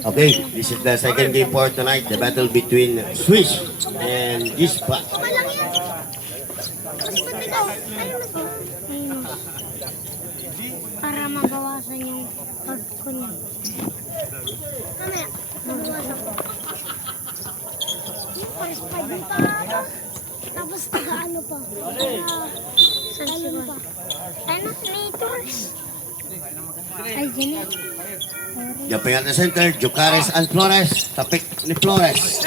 Okay, this is the second game for tonight. The battle between Swish and Gispa. Para mabawasan yung pagko niya. Mamaya, mabawasan ko. Tapos taga-ano pa. Salon pa. Transllators. Ay, dyan eh. Jumping at the center, Jocares and Flores. Tapik ni Flores.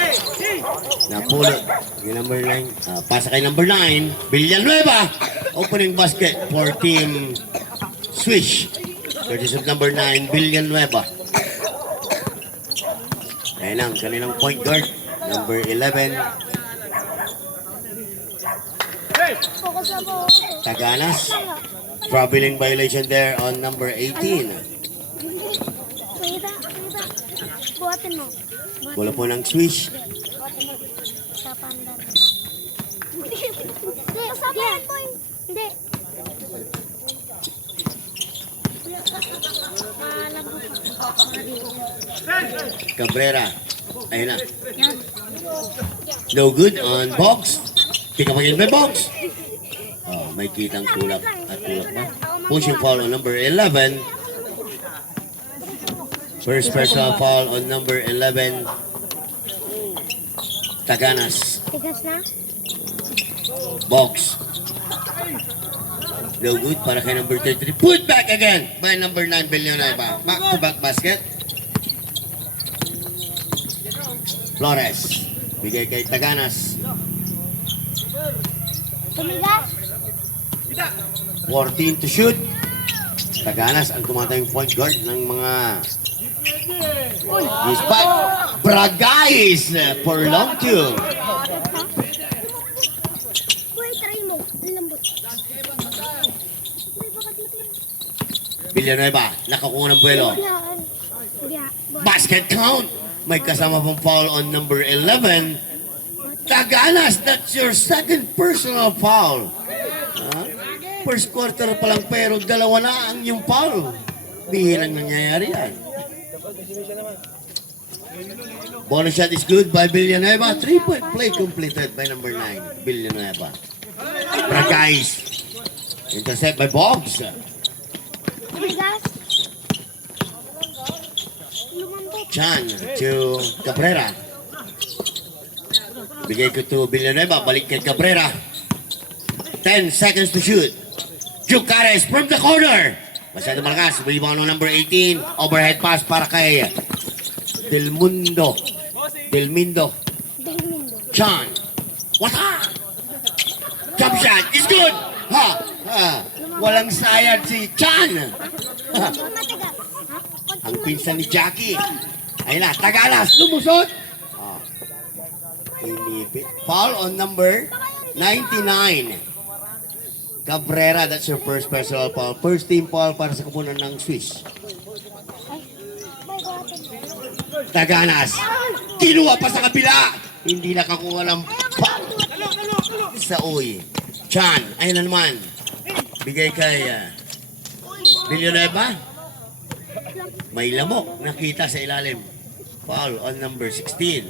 Napulot. Yung number 9. Pasa kay number 9. Villanueva. Opening basket for team Swish. Courtesy of number 9, Villanueva. Ayan ang kanilang point guard. Number 11. Focus na po. Taganas. Traveling violation there on number 18. Kuya, buhatin mo. Bola po ng Swish. Buhatin mo. Sa pandar. Hindi, sabihan mo. Hindi. Cabrera. Ayun na. Yan. No good on box. Pick up again by box. Oh, may kitang tulak at tulak pa. Pushing foul on number 11. First personal foul on number 11. Taganas. Tigas na. Box. No good para kay number 33. Put back again by number 9 Villanueva. Back to back basket. Flores. Bigay kay Taganas. Tumigas. 14 to shoot. Taganas ang tumatayong point guard ng mga Gispa. Bragais for long two. Boy, try mo. Lambot. Villanueva, nakakuha ng buwelo. Basket count. May kasama pang foul on number 11. Taganas, that's your second personal foul. First quarter pa lang pero dalawa na ang yung foul. Bihirang nangyayari yan. Bonus shot is good by Villanueva. 3-point play completed by number 9, Villanueva. Bragais. Intercept by Bobs. Tumigas. Lumambot. Chan to Cabrera. Bigay ko to Villanueva. Balik kay Cabrera. 10 seconds to shoot. Jocares from the corner. Masyado malakas. Rebound on number 18. Overhead pass para kay Delmindo. Chan. Wata! Jump shot is good. Ha! Walang sayad si Chan. Ha. Matigas. Ang pinsan ni Jackie. Ayun na, Tagalas, lumusot. Inipit. Foul on number 99. Cabrera, that's your first personal foul. First team foul para sa kupunan ng Swiss. Taganas. Kinuha pa sa kabila. Hindi nakakuha ng foul. Sa Uy. Chan, ayun na naman. Bigay kay Villanueva. May lamok nakita sa ilalim. Foul on number 16.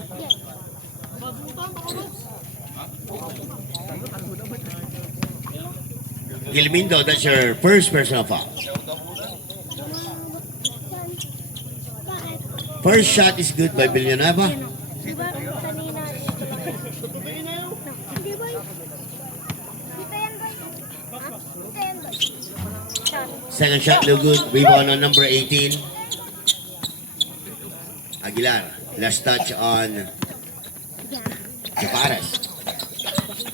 Gilmindo, that's your first personal foul. First shot is good by Villanueva. Diba kanina? Hindi ba? Dito yan ba? Ha? Dito yan ba? Second shot, no good. Rebound on number 18. Aguilar. Last touch on Jocares.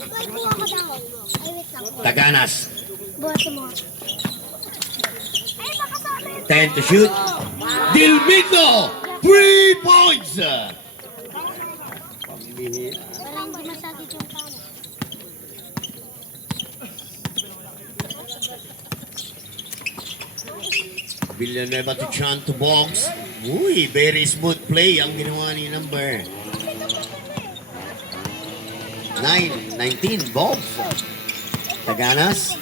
Boy, buha ka daw. Ay, wait lang. Taganas. Buhatin mo. Ay, baka sa akin. 10 to shoot. Gilmindo! 3 points! Walang di masakit yung kama. Villanueva to Chan to Boggs. Uy, very smooth play ang ginawa ni number 19, Boggs. Taganas.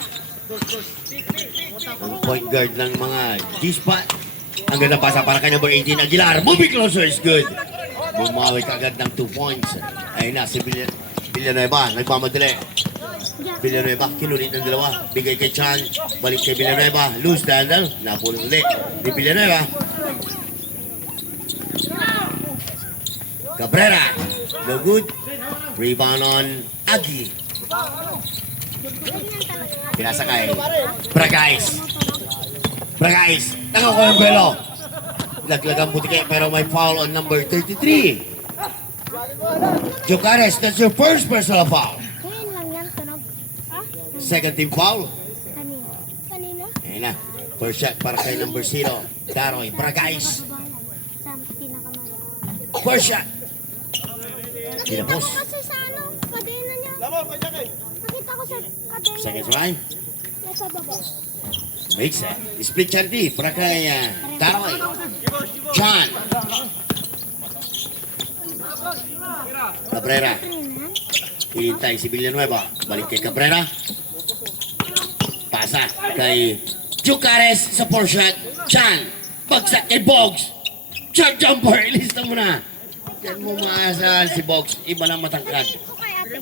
Ang point guard ng mga Gispa. Ang ganda pasa para kay number 18, Aguilar. Moving closer is good. Bumawi ka agad ng 2 points. Ayun na, si Villanueva. Nagmamadali. Villanueva, kinulit ng dalawa. Bigay kay Chan. Balik kay Villanueva. Loose the handle. Napulot ulit. Di Villanueva. Cabrera. No good. Rebound on Agi. Pinasakay. Bragais. Bragais. Nakakuha ng belo. Laglagang butike pero may foul on number 33. Jocares, that's your first personal foul. Ngayon lang yan, tunog. Ha? Second team foul. Kanino? Kanino? Ayun na. First shot para kay number 0. Daroy. Bragais. Sa pinakamala. First shot. Nakita Tinapos. ko kasi sa ano, kadena niya. Nakita ko sa kadena. Second try. Nasa baba. Makes it. Split charity para kay Daroy. Chan. Cabrera. Hinintay si Villanueva. Balik kay Cabrera. Pasa kay Jocares sa 4 shot. Chan. Bagsak kay Bogs. Chan jumper. Ilista mo na. Yan mo maasal si Bogs. Iba lang matangkad. Ko kay ate.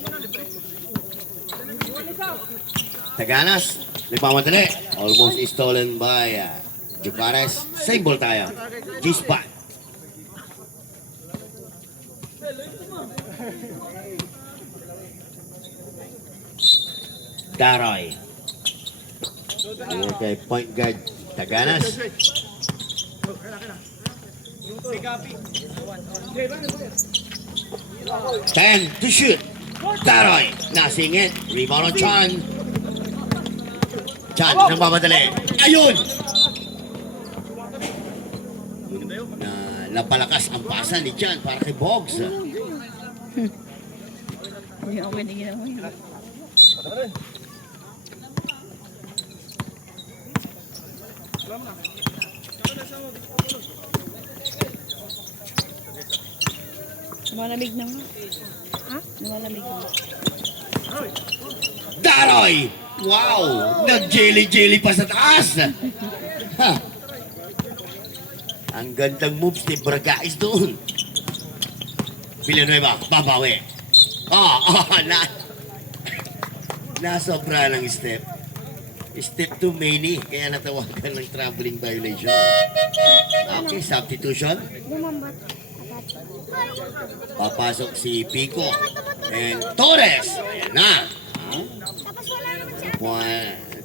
Taganas. Nagmamadali. Almost stolen by Jocares. Same ball tayo. G-spot. Daroy. Okay, point guard Taganas. Ten to shoot. Daroy. Nasingit. Rebound on Chan. Chan, nagmamadali. Ayun! Napalakas ang pasa ni Chan para kay Bogs. Hindi ako binigyan mo yun. Lumalamig na nga. Ha? Lumalamig na. Daroy! Wow! Nag-jelly-jelly pa sa taas! Ha! Ang gandang moves ni Bragais doon. Villanueva, babawi. Nasobra ng step. Step too many, kaya natawagan ng traveling violation. Okay, substitution. Lumambat. Papasok si Pico. And Torres. Ayan na. Tapos wala naman siya.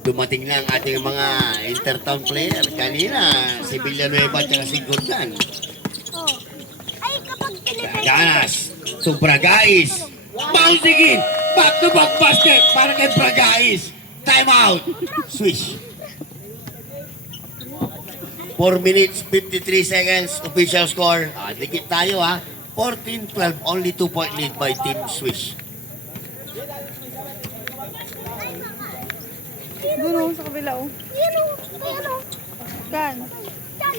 Dumating na ang ating mga intertown player. Kanina, si Villanueva at si Gordon. Oh. Ay, kapag pinipay. Ganas. To Bragais. Bouncing in. Back-to-back basket para kay Bragais. Time out. Swish. 4 minutes, 53 seconds. Official score. Dikit tayo ha. 14-12. Only 2-point lead by Team Swish. Doon sa kabila oh. Yan o. Yan o. Kan. Yan.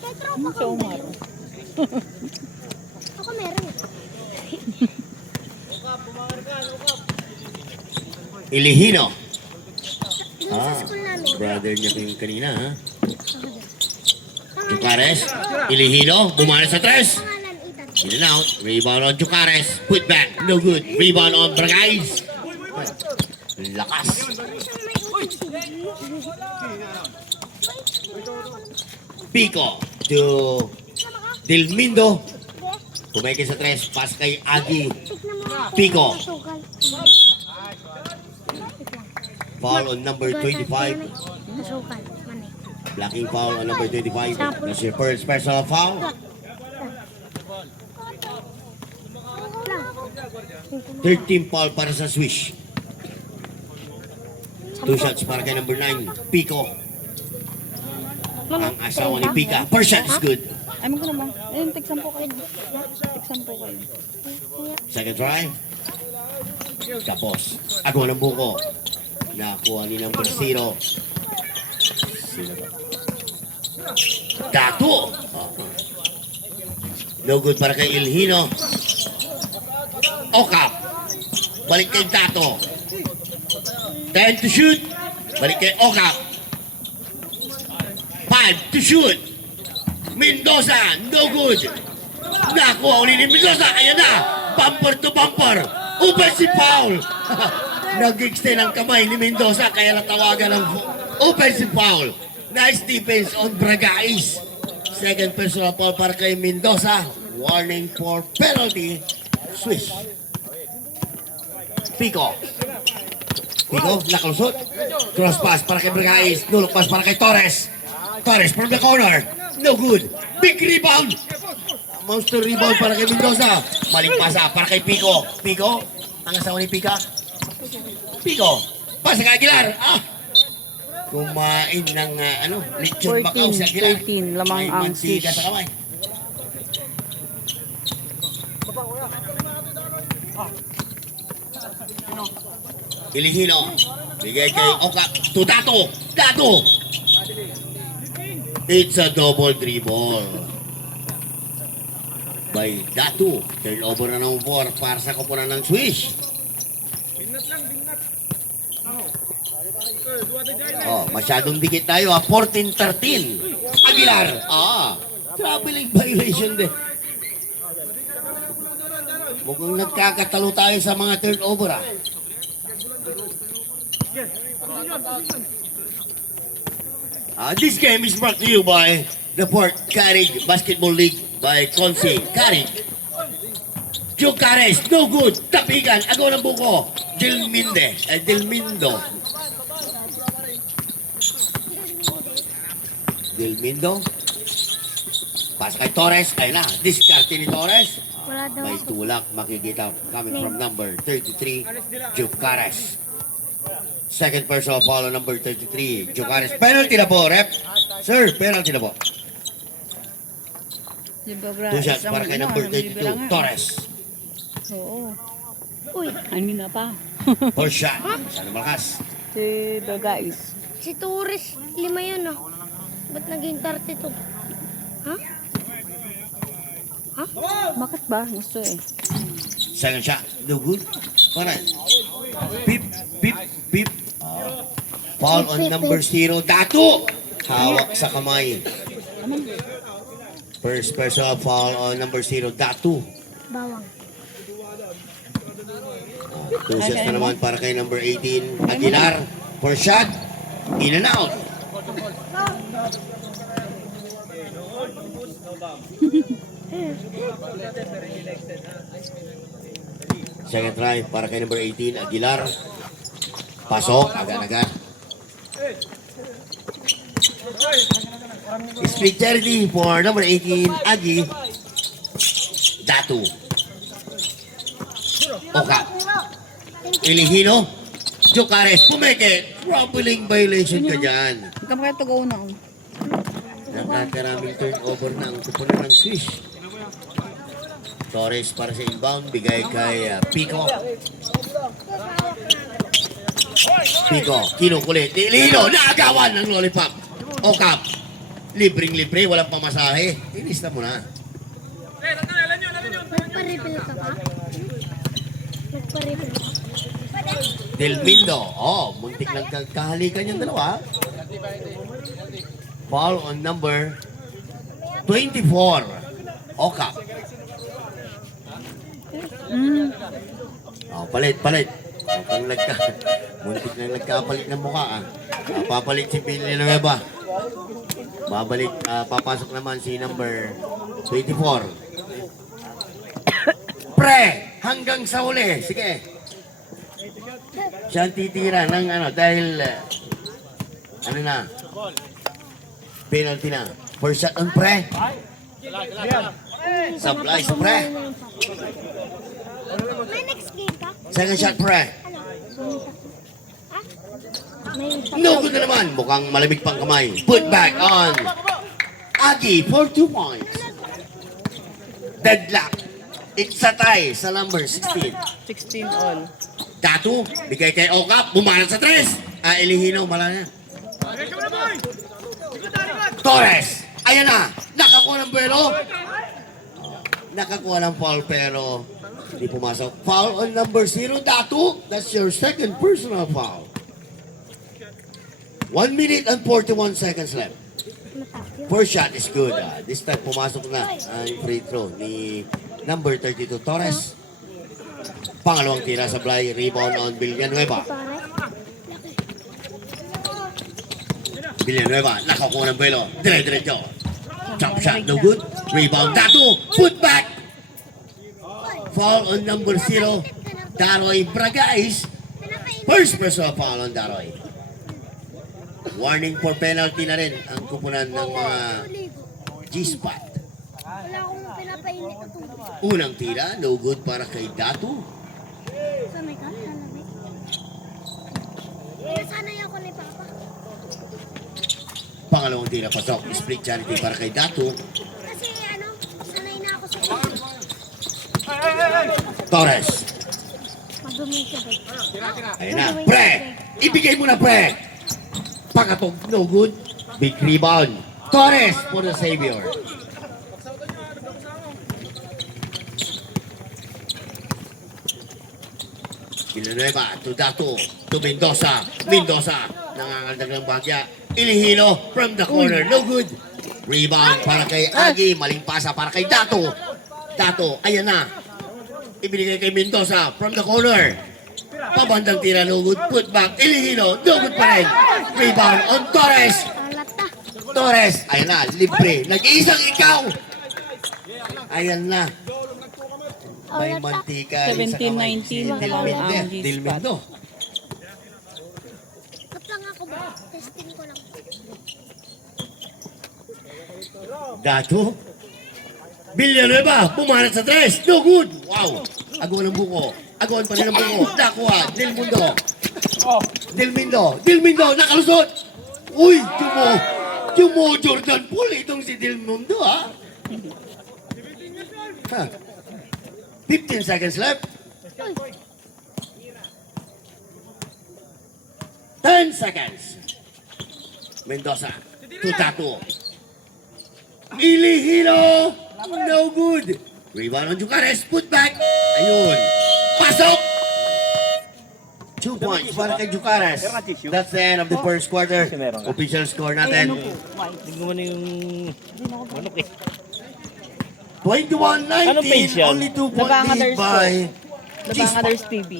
May tropa Sa ka. Umar. Ako meron eh. Ilihino. Doon sa school namin. Brother niya yung kanina ha. Pangalan. Jucares. Ilihino. Bumana sa tres. Pangalan, Ethan. In and out. Rebound on Jucares. Put back. No good. Rebound on Bragais. Lakas. Parang siyang may OTC. Pico to Delmindo. Kumaikin sa tres. Pass kay Agi. Tignan mo. Pico. Sugal. Foul on number 25. Sugal. Mani. Blocking foul on number 25. That's your first personal foul. Third team foul para sa Swish. 2 shots para kay number 9, Pico. Ang asawa ni Pika. First shot is good. Ay, mo ko naman. Ayun, tig-10 kayo. Tig-10 kayo. Second try. Tapos, ako ng buko. Nakuha ni number 0. Sino ba? Dato! No good para kay Ilhino. Okap. Balik kay Dato. 10 to shoot. Balik kay Okap. 5 to shoot. Mendoza, no good. Nakuha uli ni Mendoza. Ayan na. Bumper to bumper. Offensive foul. Nag-extend ang kamay ni Mendoza kaya natawagan ng offensive foul. Nice defense on Bragais. Second personal foul para kay Mendoza. Warning for penalty. Swish. Pico. Pico, nakalusot. Cross pass para kay Bragais. Nulok pass para kay Torres. Torres from the corner. No good. Big rebound. Monster rebound para kay Mendoza. Maling pasa para kay Pico. Pico, ang asawa ni Pika. Pico, pasa kay Aguilar. Kumain ng lechon bakaw si Aguilar. 13, lamang May ang mantika fish. sa kamay. Ilihino. Bigay kay Oka. To Dato. Dato. It's a double dribble. By Dato. Turnover na ng 4 para sa koponan ng Swish. Masyadong dikit tayo 14-13. Aguilar. Traveling violation din. Mukhang nagkakatalo tayo sa mga turnover This game is brought to you by the Port Carrig Basketball League by Consi Carrig. Jucares, no good. Tapigan, agaw ng buko. Delmindo. Pasa kay Torres. Ayun na, diskarte ni Torres. Wala daw. May tulak makikita coming from number 33, Jucares. Second personal foul on number 33, Jucares. Penalty na po, rep. Sir, penalty na po. 2 shots para kay number 32, Torres. Oo. Uy, Ano na pa? 4 shot. Sana malakas. Si Bagais. si Torres, 5 yun Ba't naging 32? Ha? Bakit ba? Gusto eh. Second shot, no good. Correct. Pip. Foul on number 0, Dato. Hawak sa kamay. First personal foul on number 0, Dato. Bawang. 2 shots na naman para kay number 18, Aguilar. First shot, in and out. Second try para kay number 18, Aguilar. Pasok, agad-agad. Split charity for number 18, Agi. Dato. Oka. Ilihino. Jucares. Pumeke. Traveling violation ka dyan. Kamukha ito go na. Nakakaraming turnover na ang kupunan ng Swish. Torres para sa inbound. Bigay kay Pico. Pico. Kinukulit. Ilihino. Naagawan ng lollipop. Okap. Libreng-libre. Walang pamasahe. Inista mo na. Nagpa-refill ka ba? Nagpa-refill ka? Delmindo. Muntik lang kahalikan yung dalawa. Foul on number 24. Oka. Palit. Muntik lang nagkapalit ng mukha papalit si Villanueva. Babalik, papasok naman si number 24. Pre! Hanggang sa huli. Sige. Siya ang titira ng dahil penalty na. First shot on pre. Supply sa pre. May Second shot, pre. Ano? Ha? May isa. No good na naman. Mukhang malamig pang kamay. Put back on. Agi for 2 points. Deadlock. It's a tie sa number 16. 16 all. Datu, bigay kay Okap. Bumanat sa 3. Elihino, mala na. Torres. Ayan na. Nakakuha ng buwelo. Nakakuha ng foul pero hindi pumasok. Foul on number 0. Datu, that's your second personal foul. 1 minute and 41 seconds left. First shot is good. This time pumasok na ang free throw ni number 32 Torres. Pangalawang tira sa Blay. Rebound on Villanueva. Villanueva, nakakuha ng buwelo. Dire-diretso. Jump shot, no good. Rebound, Datu. Put back. Foul on number 0. Daroy Bragais. First personal foul on Daroy. Warning for penalty na rin ang kupunan ng mga G-spot. Wala akong pinapainit na tubig. Unang tira, no good para kay Datu. Sanay ka? Sanay. Sanay ako ni Papa. Pangalawang tira, pasok. Split charity para kay Datu. Kasi ano, sanay na ako sa tubig. Torres. Madumi siya ba? Ayun na. Pre! Ibigay mo na, pre! Pakatog, no good. Big rebound. Torres for the savior. Villanueva to Datu to Mendoza. Mendoza, nangangaldag ng bagya. Ilihino from the corner, no good. Rebound para kay Agi. Maling pasa para kay Datu. Datu, ayan na. Ibinigay kay Mendoza from the corner. Pabandang tira, no good. Put back, Ilihino, no good pa rin. Rebound on Torres. Alata. Torres, ayan na, libre. Nag-iisang ikaw. Ayan na. May mantika rin sa kamay. 17-19 na lang ang G-spot. Dilmendo. Cut lang ako ba? Testing ko lang. Datu. Villanueva, pumanat sa 3. No good. Wow. Agawan ng buko. Agawan pa rin ng buko. Nakuha. Dilmundo. Dilmindo, nakalusot. Uy, Jumo Jordan Poole. Itong si Dilmundo, ha? 15 seconds left. 10 seconds. Mendoza to Datu. Ilihino. No good. Rebound on Jucares. Put back. Ayun. Pasok. 2 points para kay Jucares. That's the end of the first quarter. Official score natin. Tignan mo na yung manok eh. 21-19. Anong page yan? Only 2 point Nabangaders lead by The G-Spot. Bangaders TV.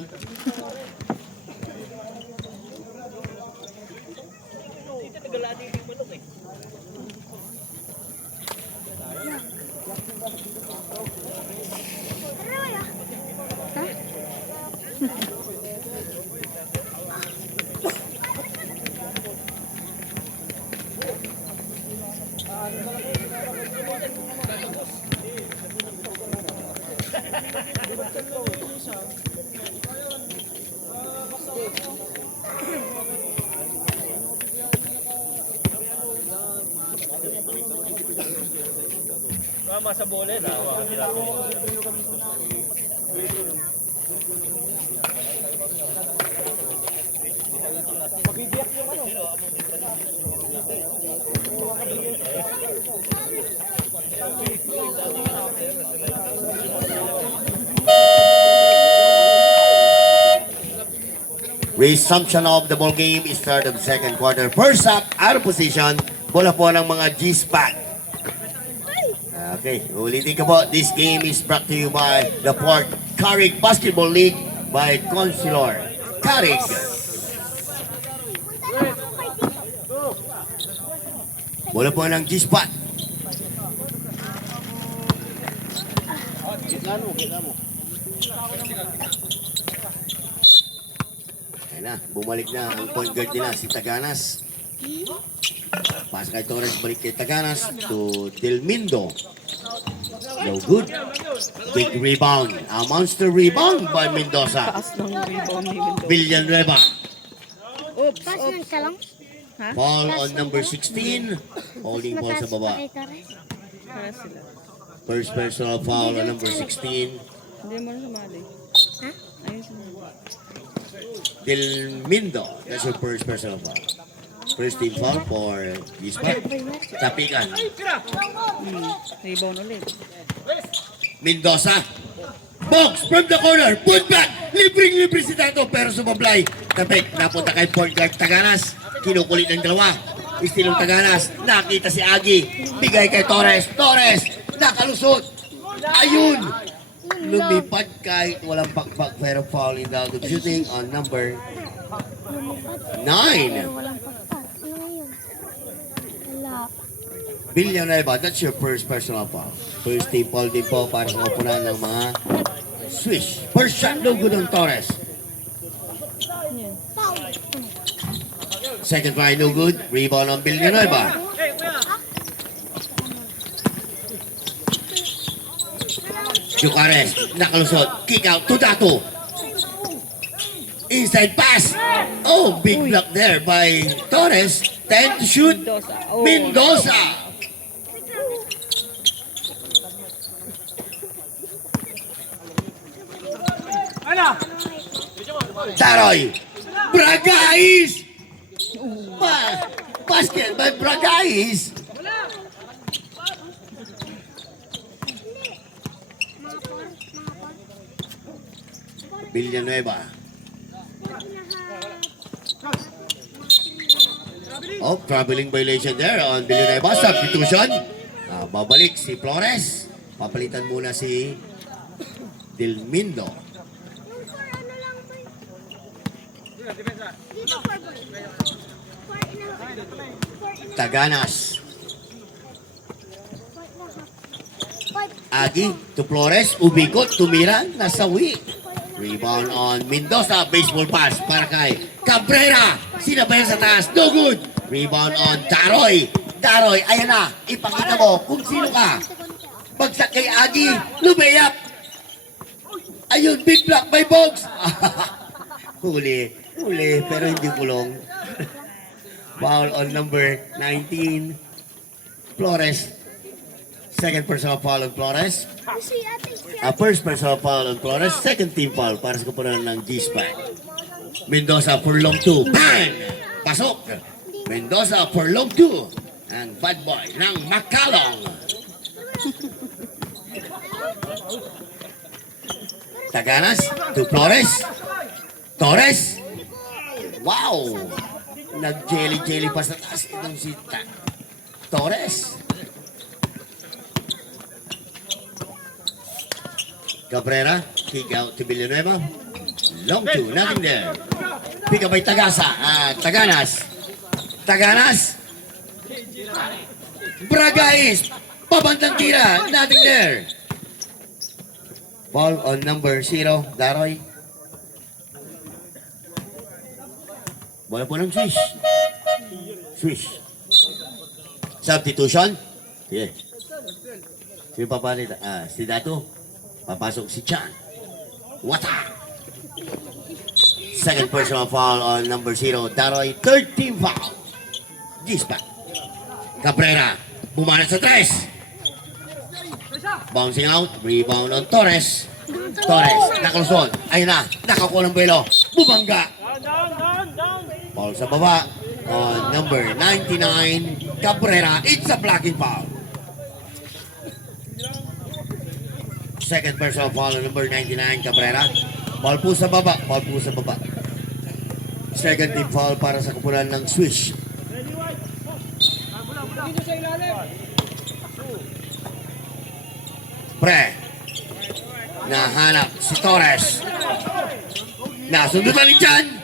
Mama sa bola na. Resumption of the ball game is start of the second quarter. First up, out of position. Bola po ng mga G-Spot. Okay, ulitin ko po. This game is brought to you by the Port Carrick Basketball League by Consular Carrick. Bola po ng G-Spot. Ayan na, bumalik na ang point guard nila, si Taganas. Pasa kay Torres, balik kay Taganas to Delmindo. No good. Big rebound. A monster rebound by Mendoza. Taas ng rebound ni Mendoza. Villanueva. Oops, Pass oops. ng talong. Ha? Ball on number 16. Holding ball sa baba. Kay Torres. Para sila. First personal foul on number 16. Hindi mo na sumali. Ha? Ayun sumali. Del Mindo. That's your first personal foul. First team foul for Gisbert. Tapikan. Rebound ulit. Mendoza. Box from the corner. Put back. Libreng-libre si Tato pero sumablay. Tapik. Napunta kay point guard Taganas. Kinukulit ng dalawa. Istilong Taganas. Nakita si Agi. Bigay kay Torres. Torres. Nakalusot. Ayun. Lumipad kahit walang pakpak pero foul in the out of shooting on number 9. Walang pagpat. Ano yun? Wala. Villanueva, that's your first personal foul. First team foul din po para sa kapunan ng mga Swiss. First shot, no good on Torres. Yan. Second try, no good. Rebound on Villanueva. Jucares, nakalusot. Kick out to Dato. Inside pass. Oh, big block there by Torres. 10 to shoot. Mendoza. Oh. Mendoza. Taroy. Bragais. Basket by Bragais. Villanueva. Oh, traveling violation there on Villanueva. Substitution. Babalik si Flores. Papalitan muna si Del Mindo. Taganas. Agi to Flores. Ubikot. Tumira. Nasawi. Rebound on Mendoza. Baseball pass para kay Cabrera. Sinabayan sa taas. No good. Rebound on Daroy. Daroy, ayan na. Ipakita mo kung sino ka. Bagsak kay Agi. Lumayap. Ayun, big block by Bogs. Huli. Huli, pero hindi kulong. Foul on number 19. Flores. Second personal foul on Flores. First personal foul on Flores. Second team foul para sa kapunan ng G-Span. Mendoza for long 2. Bang! Pasok! Mendoza for long 2. Ang bad boy ng Macalong. Taganas to Flores. Torres. Wow! Nag-jelly-jelly pa sa taas itong si Torres. Cabrera, kick out to Villanueva. Long 2, nothing there. Pick up by Tagasa. Taganas. Taganas. Bragais. Pabantang tira. Nothing there. Ball on number 0. Daroy. Bola po ng Swiss. Swiss. Substitution. Sige. Sino papalit? Si Dato. Papasok si Chan. Wata. Second personal foul on number 0. Daroy. Third team foul. Gispa. Cabrera. Bumana sa 3. Bouncing out. Rebound on Torres. Torres. Nakalusot. Ayun na. Nakakuha ng buwelo. Bumangga. Foul sa baba. On number 99. Cabrera. It's a blocking foul. Second personal foul on number 99. Cabrera. Foul po sa baba. Foul po sa baba. Second team foul para sa kapunan ng Swiss. Pre. Nahanap si Torres. Nasundutan ni Chan.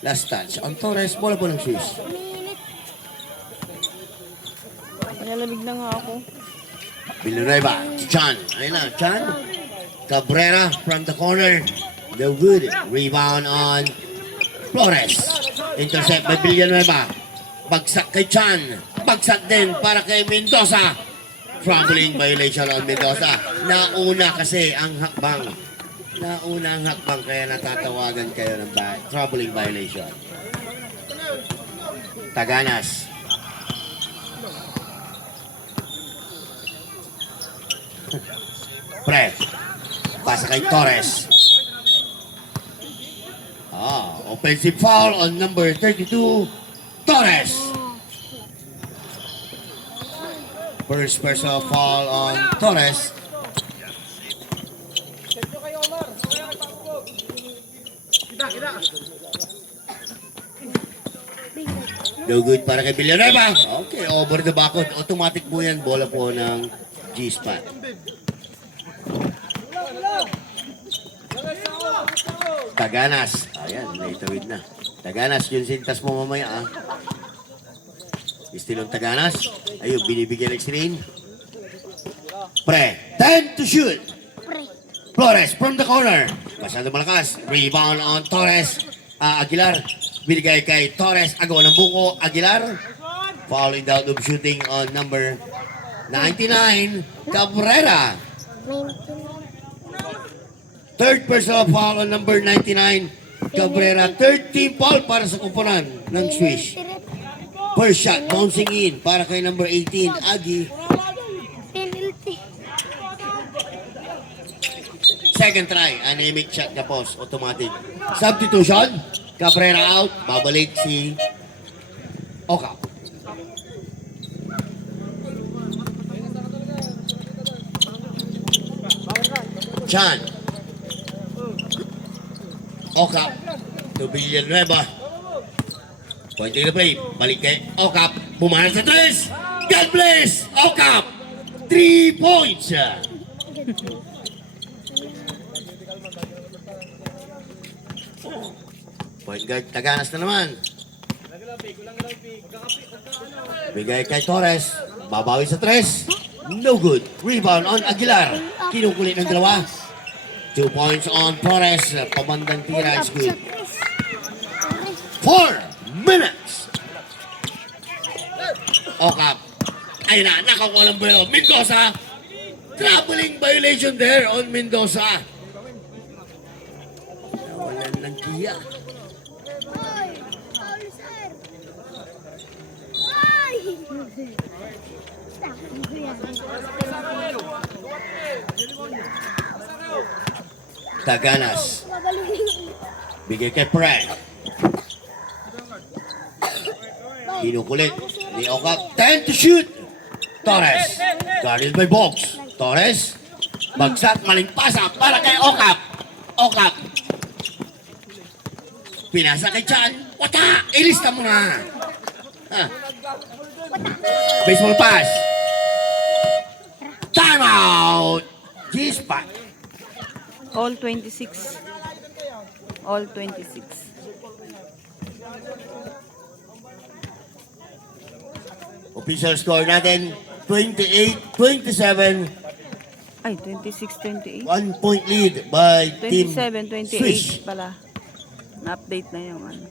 Last touch. Ang Torres, bola po ng Swiss. Nalamig na nga ako. Villanueva. Si Chan. Ayun na. Chan. Cabrera from the corner. The good rebound on Flores. Intercept by Villanueva. Bagsak kay Chan. Bagsak din para kay Mendoza. Troubling violation on Mendoza. Nauna kasi ang hakbang. Nauna ang hakbang kaya natatawagan kayo ng troubling violation. Taganas. Pre. Pasa kay Torres. Offensive foul on number 32, Torres. First personal foul on Torres. No good para kay Villanueva. Okay, over the backwood. Automatic po yan. Bola po ng G-spot. Taganas. Ayan, naitawid na. Taganas, yung sintas mo mamaya ah. Istilong Taganas. Ayun, binibigyan ng screen. Pre, 10 to shoot. Pre. Flores from the corner. Masyado malakas. Rebound on Torres. Aguilar. Binigay kay Torres. Agawa ng buko. Aguilar. Falling down of shooting on number 99, Cabrera. 19. Third personal foul on number 99, Cabrera. Third team foul para sa kupunan ng Swiss. First shot, bouncing in para kay number 18, Agi. Penalty. Second try, anemic shot na post, automatic. Substitution, Cabrera out, babalik si Oka. Chan. Oka. To Villanueva. Pointing the play. Balik kay Okap. Bumahan sa tres. God bless! Okap! 3 points! Point guard Taganas na naman. Bigay kay Torres. Babawi sa tres. No good. Rebound on Aguilar. Kinukulit ng dalawa. 2 points on Torres. Pabandang tira is good. 4 minutes. Okap. Ayun na, nakakuha ng buwelo. Mendoza. Traveling violation there on Mendoza. Nawalan ng kiya. Ay! Paul, sir! Ay! Taganas. Magaling. Bigay kay Frank. Kinukulit ni Okap. 10 to shoot. Torres. Guarded by Box. Torres. Bagsak. Maling pasa para kay Okap. Okap. Pinasa kay Chan. Wata! Ilista mo na. Ah. Baseball pass. Time out. G-spot. All 26. All 26. Official score natin, 28-27. Ay, 26-28. 1 point lead by Team 27-28 Swiss. pala. Na-update na yung ano.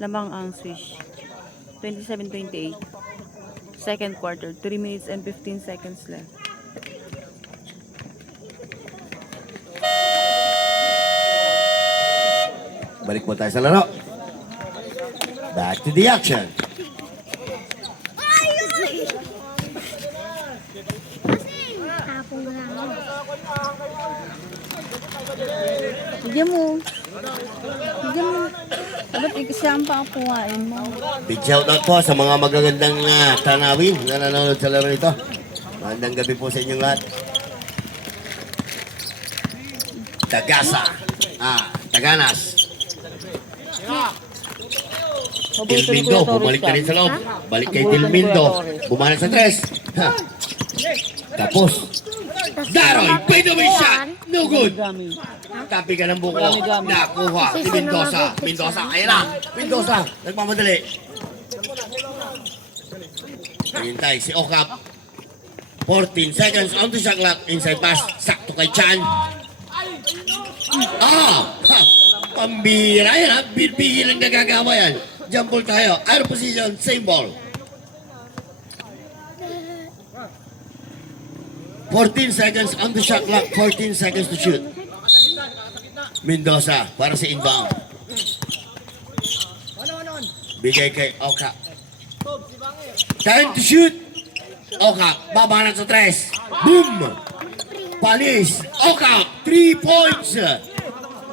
Lamang ang Swiss. 27-28. Second quarter. 3 minutes and 15 seconds left. Balik po tayo sa laro. Back to the action. Ay! Tapong na ako. Bigyan mo. Bigyan mo. Dapat ikasiyang pa ang puwain mo. Big shoutout po sa mga magagandang tanawin na nanonood sa laro nito. Magandang gabi po sa inyong lahat. Tagasa. Taganas. Dilmindo, bumalik na rin sa loob. Balik kay Dilmindo. Bumalik sa tres. Ha. Tapos, Daroy, pwede mo yung shot. No good. Tapi ka ng buko. Nakuha si Mendoza. Mendoza, ayan na. Mendoza, nagmamadali. Hintay si Okap. 14 seconds on the shot clock. Inside pass. Sakto kay Chan. Pambira yan ha. Bigil ang nagagawa yan. Jump ball tayo. Out of position. Same ball. 14 seconds on the shot clock. 14 seconds to shoot. Mendoza para sa inbound. Bigay kay Oka. Time to shoot. Oka, babanat sa 3. Boom! Panis. Oka, 3 points.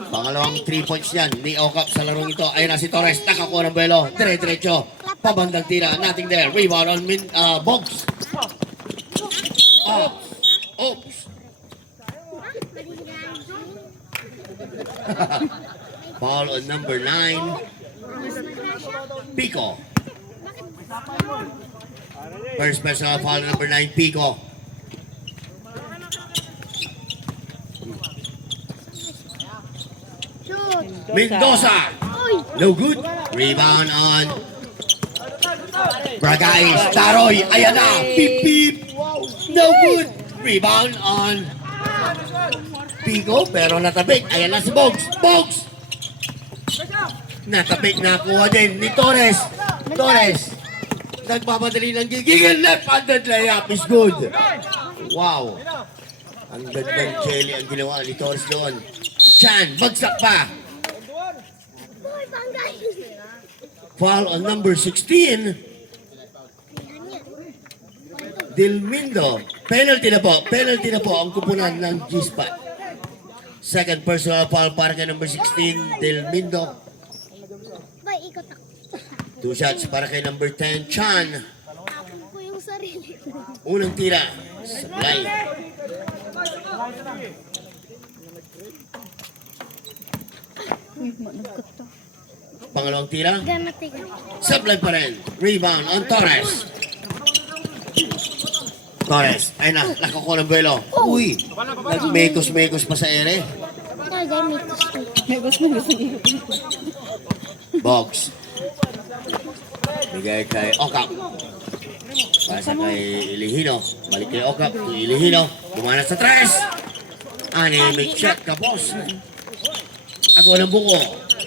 Pangalawang 3 points yan ni Oka sa larong ito. Ayun na si Torres, nakakuha ng buwelo. Dire-diretso. Pabandang tira. Nothing there. Rebound on Bogs. Oops. Foul on number 9. Pico. First personal foul on number 9, Pico. Shoot. Mendoza. Uy. No good. Rebound on Bragais. Taroy. Ayan na. Pip, pip. No good. Rebound on Pico. Pero natabik. Ayan na si Bogs. Bogs. Natabik na kuha din ni Torres. Torres. Nagmamadali ng gigigil. Left-handed layup is good. Wow. Ang gandang jelly ang ginawa ni Torres doon. Chan. Bagsak pa. Uy, bangay. Foul on number 16. Dilmindo. Penalty na po. Penalty na po ang kupunan ng G-Spot. Second personal foul para kay number 16, Dilmindo. Bay, ikot ako. 2 shots para kay number 10, Chan. Tapon ko yung sarili. Unang tira. Sablay. Pangalawang tira. Ganat, tiga. Sablay pa rin. Rebound on Torres. Torres. Ay na. Nakakuha ng buwelo. Uy. Nagmekos-mekos pa sa ere. Tagay, may gusto. May gusto niyo. Box. Bigay kay Okap. Pasa kay Ilihino. Balik kay Okap. To Ilihino. Bumana sa 3. Anemic shot ka, boss. Ako ng buko.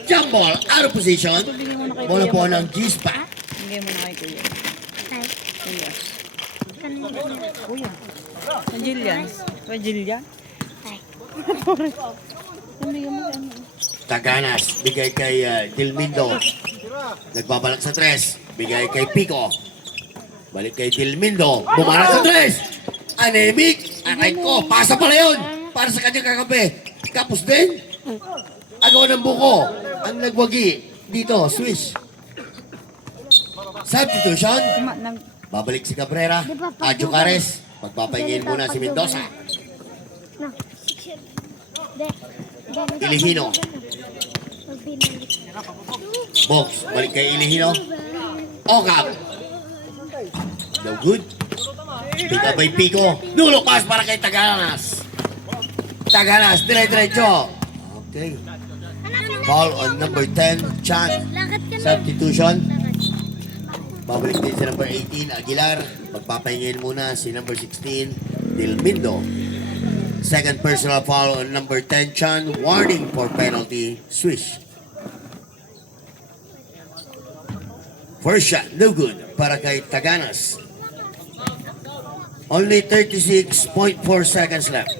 Jump ball. Out of position. Bola po ng G-Spot. Bigay mo na kay Kuya. Ay, Kuya. kanina. Kuya. Sa Jillian. Sa Jillian? Ay. Bigay mo kay ano. Taganas. Bigay kay Dilmindo. Nagbabalak sa 3. Bigay kay Pico. Balik kay Dilmindo. Bumana sa 3. Anemic. Aray ko. Pasa pala yun. Para sa kanyang kakape. Kapos din. Agaw ng buko. Ang nagwagi. Dito. Swish. Substitution. Babalik si Cabrera. Adjo Cares. Pagpapahingin muna si Mendoza. No. De. Ilihino. Box. Balik kay Ilihino. Okap. No good. Pick up by Pico. Nulo pass para kay Taganas. Taganas. Dire-diretso. Okay. Foul on number 10. Chan. Lakad ka na. Substitution. Babalik din si number 18, Aguilar. Pagpapahingin muna si number 16, Dilmindo. Second personal foul on number 10, Chan. Warning for penalty, Swish. First shot, no good para kay Taganas. Only 36.4 seconds left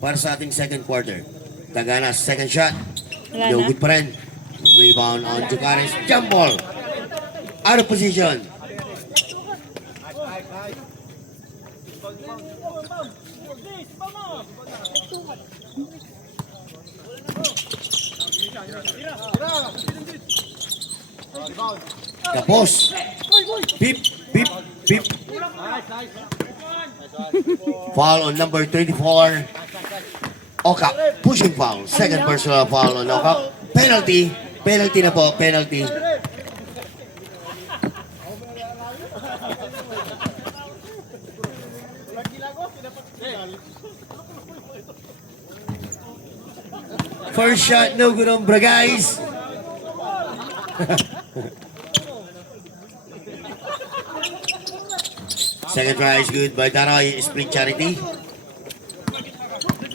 para sa ating second quarter. Taganas, second shot. Wala No na? good pa rin. Rebound on Jucares. Jump ball. Out of position. Kapos. Pip, pip, pip. Foul on number 24. Okap. Pushing foul. Second personal foul on Okap. Penalty. Penalty na po. Penalty. First shot, no good on Bragais. Second try is good by Daroy Spring Charity.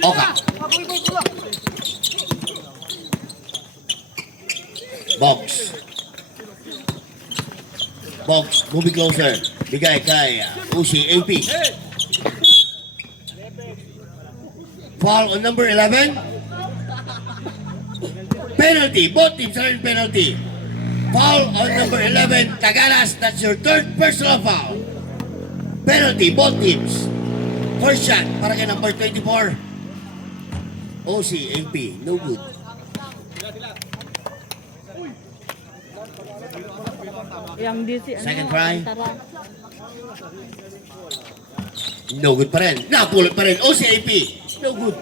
Oka. Box. Box, moving closer. Bigay kay Ushi AP. Foul on number 11. Penalty. Both teams are in penalty. Foul on number 11. Tagalas, that's your third personal foul. Penalty, both teams. First shot para kay number 24. OC, MP, no good. Yang DC, Second try. No good pa rin. Napulot pa rin. OC, AP, no good.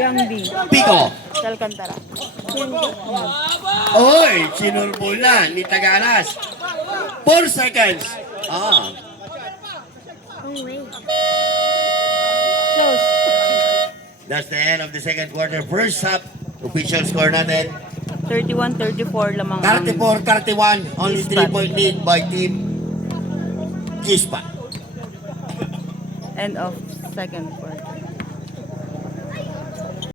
Yang D, Pico. Alcantara. Oy, sinurbol na ni Tagalas. 4 seconds. Wrong way. Close. That's the end of the second quarter. First half, official score natin. 31-34 lamang ang 34-31. Only Chispa. 3-point lead by team Chispa. end of second quarter.